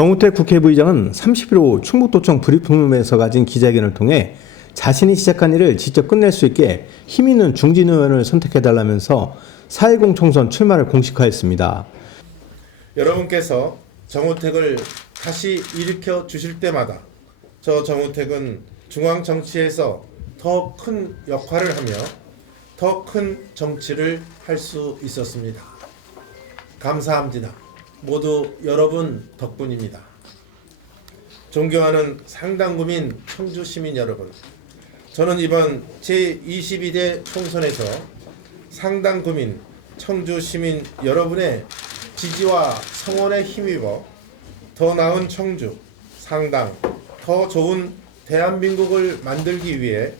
정우택 국회부의장은 30일 오후 충북도청 브리핑룸에서 가진 기자회견을 통해 자신이 시작한 일을 직접 끝낼 수 있게 힘있는 중진 의원을 선택해달라면서 4.10 총선 출마를 공식화했습니다. 여러분께서 정우택을 다시 일으켜 주실 때마다 저 정우택은 중앙 정치에서 더 큰 역할을 하며 더 큰 정치를 할 수 있었습니다. 감사합니다. 모두 여러분 덕분입니다. 존경하는 상당구민 청주 시민 여러분, 저는 이번 제22대 총선에서 상당구민 청주 시민 여러분의 지지와 성원에 힘입어 더 나은 청주, 상당, 더 좋은 대한민국을 만들기 위해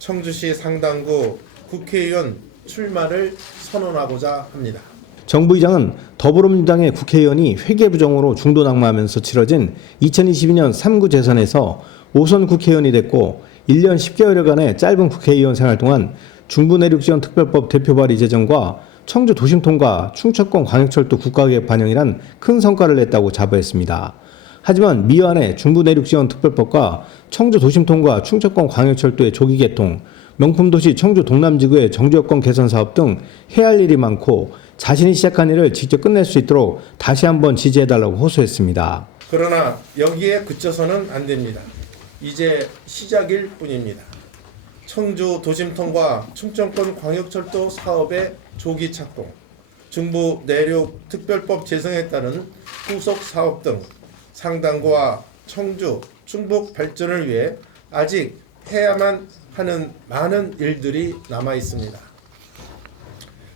청주시 상당구 국회의원 출마를 선언하고자 합니다. 정 부의장은 더불어민주당의 국회의원이 회계부정으로 중도 낙마하면서 치러진 2022년 3구 재선에서 5선 국회의원이 됐고 1년 10개월여간의 짧은 국회의원 생활 동안 중부내륙지원 특별법 대표 발의 제정과 청주 도심통과 충청권 광역철도 국가계획 반영이란 큰 성과를 냈다고 자부했습니다. 하지만 미완의 중부내륙지원 특별법과 청주 도심통과 충청권 광역철도의 조기 개통, 명품도시 청주 동남지구의 정주여건 개선 사업 등 해야 할 일이 많고 자신이 시작한 일을 직접 끝낼 수 있도록 다시 한번 지지해달라고 호소했습니다. 그러나 여기에 그쳐서는 안 됩니다. 이제 시작일 뿐입니다. 청주 도심통과 충청권 광역철도 사업의 조기 착공, 중부 내륙 특별법 제정에 따른 후속 사업 등 상당구와 청주, 충북 발전을 위해 아직 해야만 하는 많은 일들이 남아 있습니다.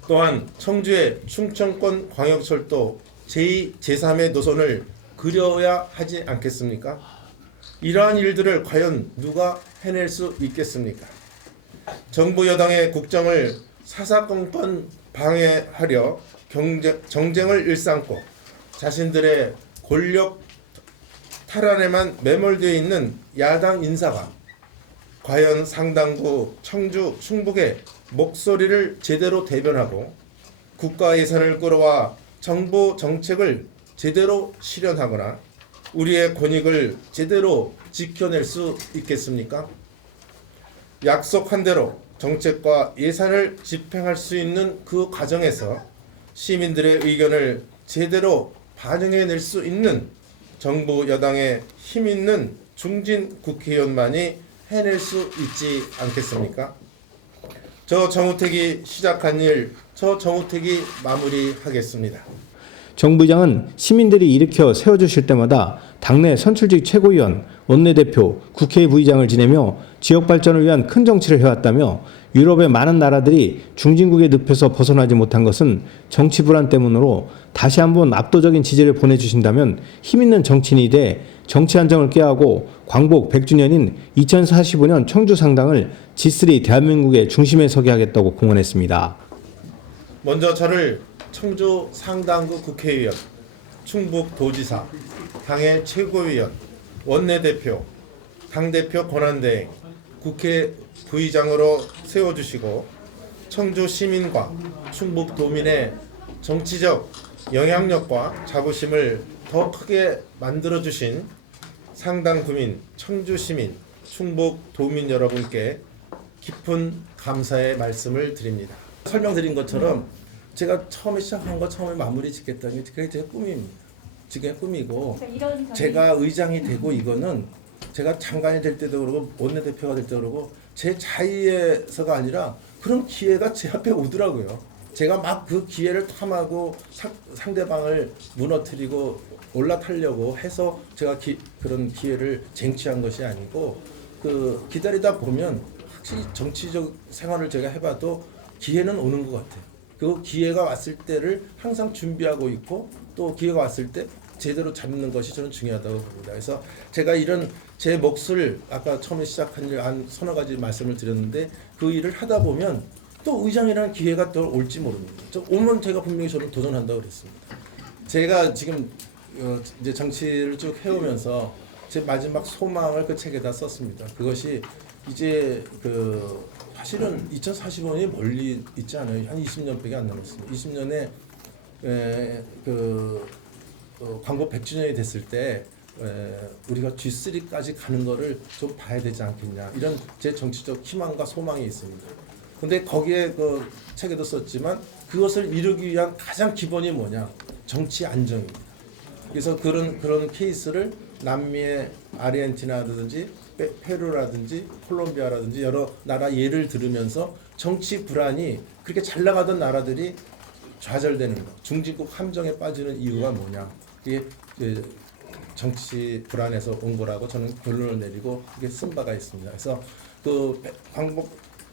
또한 청주의 충청권 광역철도 제2, 제3의 노선을 그려야 하지 않겠습니까? 이러한 일들을 과연 누가 해낼 수 있겠습니까? 정부 여당의 국정을 사사건건 방해하려 정쟁을 일삼고 자신들의 권력 탈환에만 매몰되어 있는 야당 인사가 과연 상당구, 청주, 충북의 목소리를 제대로 대변하고 국가 예산을 끌어와 정부 정책을 제대로 실현하거나 우리의 권익을 제대로 지켜낼 수 있겠습니까? 약속한 대로 정책과 예산을 집행할 수 있는 그 과정에서 시민들의 의견을 제대로 반영해낼 수 있는 정부 여당의 힘있는 중진 국회의원만이 해낼 수 있지 않겠습니까? 저 정우택이 시작한 일, 저 정우택이 마무리하겠습니다. 정 부의장은 시민들이 일으켜 세워주실 때마다 당내 선출직 최고위원, 원내대표, 국회 부의장을 지내며 지역 발전을 위한 큰 정치를 해왔다며 유럽의 많은 나라들이 중진국의 늪에서 벗어나지 못한 것은 정치 불안 때문으로 다시 한번 압도적인 지지를 보내주신다면 힘있는 정치인이 돼 정치 안정을 깨하고 광복 100주년인 2045년 청주 상당을 G3 대한민국의 중심에 서게 하겠다고 공언했습니다. 먼저 저를 청주 상당구 국회의원, 충북도지사, 당의 최고위원, 원내대표, 당대표 권한대행, 국회 부의장으로 세워주시고 청주 시민과 충북도민의 정치적 영향력과 자부심을 더 크게 만들어주신 상당구민, 청주시민, 충북도민 여러분께 깊은 감사의 말씀을 드립니다. 설명드린 것처럼 제가 처음에 시작한 거 처음에 마무리 짓겠다는 게 그게 제 꿈입니다. 지금의 꿈이고 제가 의장이 되고 이거는 제가 장관이 될 때도 그러고 원내대표가 될 때도 그러고 제 자의에서가 아니라 그런 기회가 제 앞에 오더라고요. 제가 막 그 기회를 탐하고 상대방을 무너뜨리고 올라타려고 해서 제가 그런 기회를 쟁취한 것이 아니고 그 기다리다 보면 확실히 정치적 생활을 제가 해봐도 기회는 오는 것 같아요. 그 기회가 왔을 때를 항상 준비하고 있고 또 기회가 왔을 때 제대로 잡는 것이 저는 중요하다고 봅니다. 그래서 제가 이런 제 몫을 아까 처음에 시작한 일 한 서너 가지 말씀을 드렸는데 그 일을 하다 보면 또 의장이라는 기회가 또 올지 모릅니다. 오면 제가 분명히 저는 도전한다고 그랬습니다. 제가 지금 이제 정치를 쭉 해오면서 제 마지막 소망을 그 책에다 썼습니다. 그것이 이제 사실은 2040년이 멀리 있지 않아요. 한 20년밖에 안 남았습니다. 20년에 광복 100주년이 됐을 때 우리가 G3까지 가는 거를 좀 봐야 되지 않겠냐, 이런 제 정치적 희망과 소망이 있습니다. 근데 거기에 그 책에도 썼지만 그것을 이루기 위한 가장 기본이 뭐냐? 정치 안정입니다. 그래서 그런 케이스를 남미의 아르헨티나라든지 페루라든지 콜롬비아라든지 여러 나라 예를 들으면서 정치 불안이 그렇게 잘 나가던 나라들이 좌절되는 것, 중진국 함정에 빠지는 이유가 뭐냐? 이게 정치 불안에서 온 거라고 저는 결론을 내리고 그게 쓴 바가 있습니다. 그래서 그 광복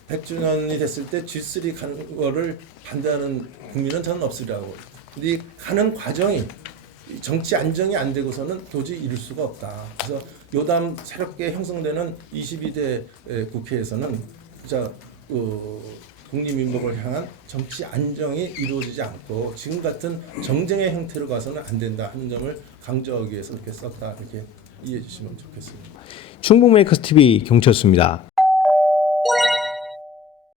100주년이 됐을 때 G3 가는 거를 반대하는 국민은 저는 없으리라고. 근데 가는 과정이 정치 안정이 안 되고서는 도저히 이룰 수가 없다. 그래서 요담 새롭게 형성되는 22대 국회에서는 진짜 독립민복을 향한 정치 안정이 이루어지지 않고 지금 같은 정쟁의 형태로 가서는 안 된다 하는 점을 강조하기 위해서 이렇게 썼다, 이렇게 이해해 주시면 좋겠습니다. 충북 메이커스 TV 경철수입니다.